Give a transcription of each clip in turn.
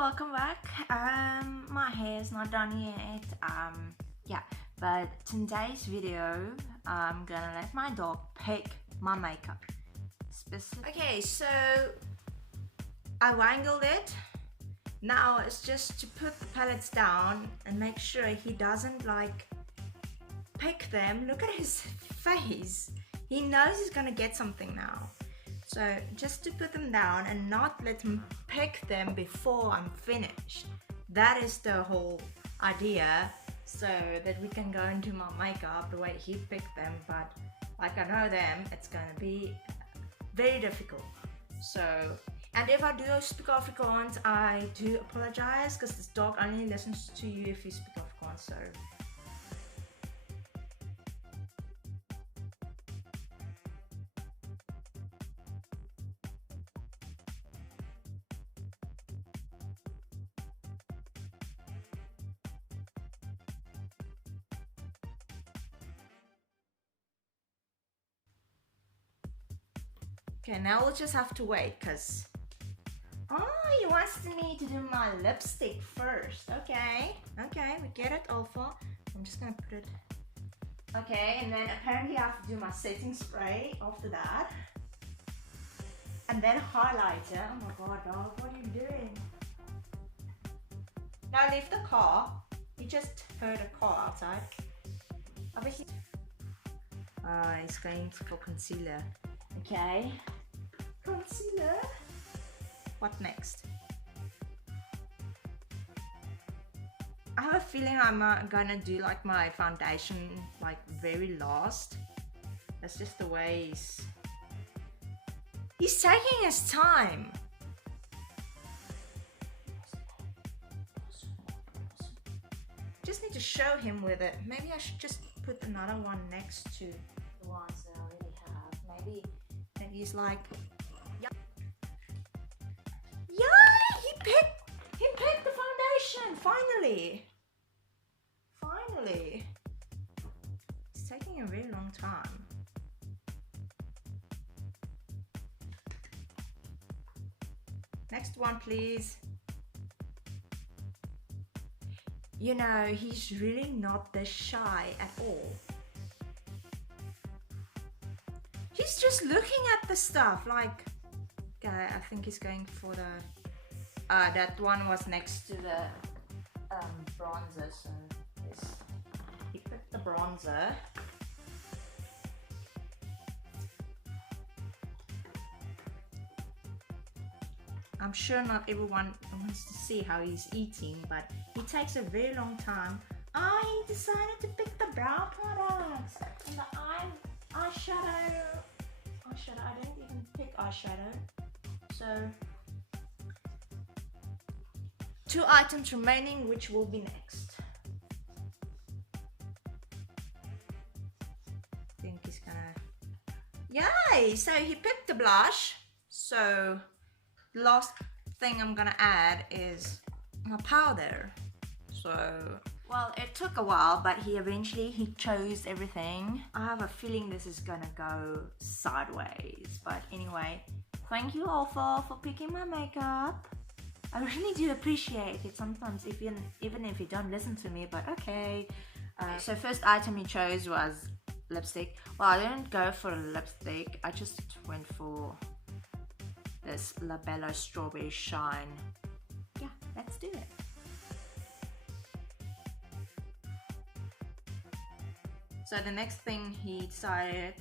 Welcome back. My hair is not done yet. Yeah, but today's video, I'm gonna let my dog pick my makeup. Okay, so I wangled it. Now it's just to put the palettes down and make sure he doesn't like pick them. Look at his face. He knows he's gonna get something now. So just to put them down and not let him pick them before I'm finished. That is the whole idea, so that we can go into my makeup the way he picked them. But like I know them, it's gonna be very difficult. So, and if I do speak Afrikaans, I do apologize because this dog only listens to you if you speak Afrikaans. So. Okay, now we'll just have to wait because he wants me to do my lipstick first. Okay, we get it, Alpha. I'm just gonna put it. Okay, and then apparently I have to do my setting spray after that. And then highlighter. Oh my god, dog, what are you doing? Now leave the car. You just heard a car outside. Obviously. He's going for concealer. Okay. Concealer. What next? I have a feeling I'm gonna do like my foundation like very last. That's just the way he's taking his time. Just need to show him with it. Maybe I should just put another one next to the ones that I already have. Maybe he's like, yeah, he picked the foundation. Finally. It's taking a very long time. Next one, please. You know, he's really not this shy at all. He's just looking at the stuff like, okay, I think he's going for the, that one was next to the bronzer, so yes, he picked the bronzer. I'm sure not everyone wants to see how he's eating, but he takes a very long time. He decided to pick the brow products and the eyeshadow. I didn't even pick eyeshadow. So 2 items remaining, which will be next. I think he's gonna. Yay! So he picked the blush. So the last thing I'm gonna add is my powder. So, well, it took a while, but he chose everything. I have a feeling this is gonna go sideways, but anyway, thank you Alpha for picking my makeup. I really do appreciate it sometimes, even if you don't listen to me, but okay. So first item he chose was lipstick. Well, I didn't go for a lipstick, I just went for this Labello Strawberry Shine. Yeah, let's do it. So the next thing he decided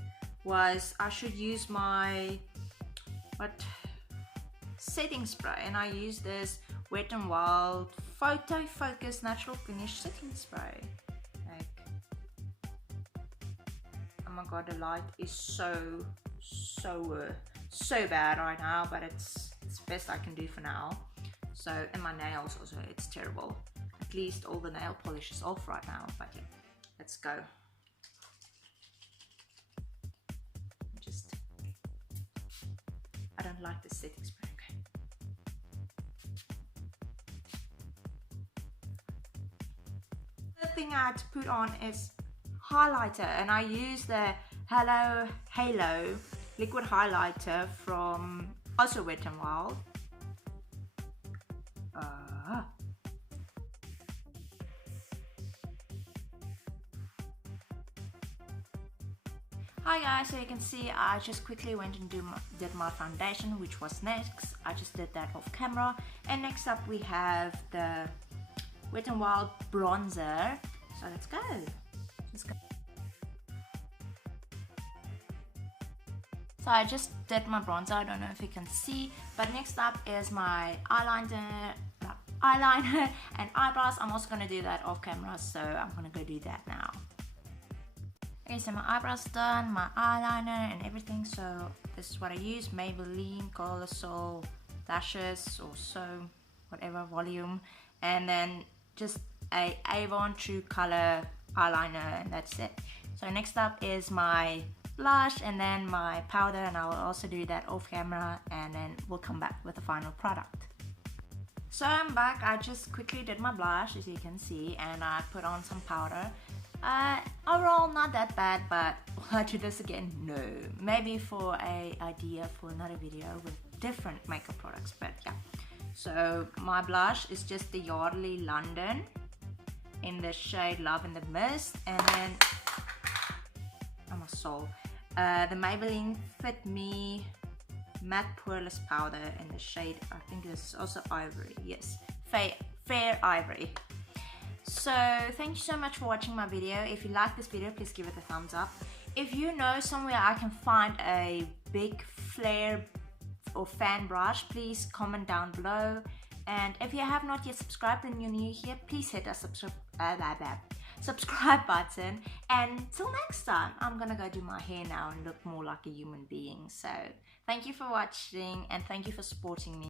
was I should use my setting spray, and I use this Wet n Wild Photo Focus Natural Finish setting spray. Like, oh my god, the light is so bad right now, but it's best I can do for now. So, and my nails also, it's terrible. At least all the nail polish is off right now, but yeah, let's go. I don't like the setting spray. Okay. The thing I had to put on is highlighter, and I use the Halo liquid highlighter from also Wet n Wild. Hi guys, so you can see I just quickly went and did my foundation, which was next. I just did that off camera. And next up we have the Wet n Wild bronzer. So let's go. So I just did my bronzer, I don't know if you can see. But next up is my eyeliner and eyebrows. I'm also going to do that off camera, so I'm going to go do that now. Okay, so my eyebrows done, my eyeliner and everything. So this is what I use, Maybelline Colossal Lashes or so, whatever volume. And then just a Avon True Color eyeliner, and that's it. So next up is my blush and then my powder, and I will also do that off camera, and then we'll come back with the final product. So I'm back. I just quickly did my blush, as you can see, and I put on some powder. Overall not that bad, but will I do this again? No. Maybe for an idea for another video with different makeup products, but yeah. So my blush is just the Yardley London in the shade Love in the Mist, and then I'm a soul. The Maybelline Fit Me Matte Poreless Powder in the shade, I think it's also Ivory, yes, Fair Ivory. So thank you so much for watching my video. If you like this video, please give it a thumbs up. If you know somewhere I can find a big flare or fan brush, please comment down below. And if you have not yet subscribed and you're new here, please hit a subscribe button. And till next time, I'm gonna go do my hair now and look more like a human being. So thank you for watching and thank you for supporting me.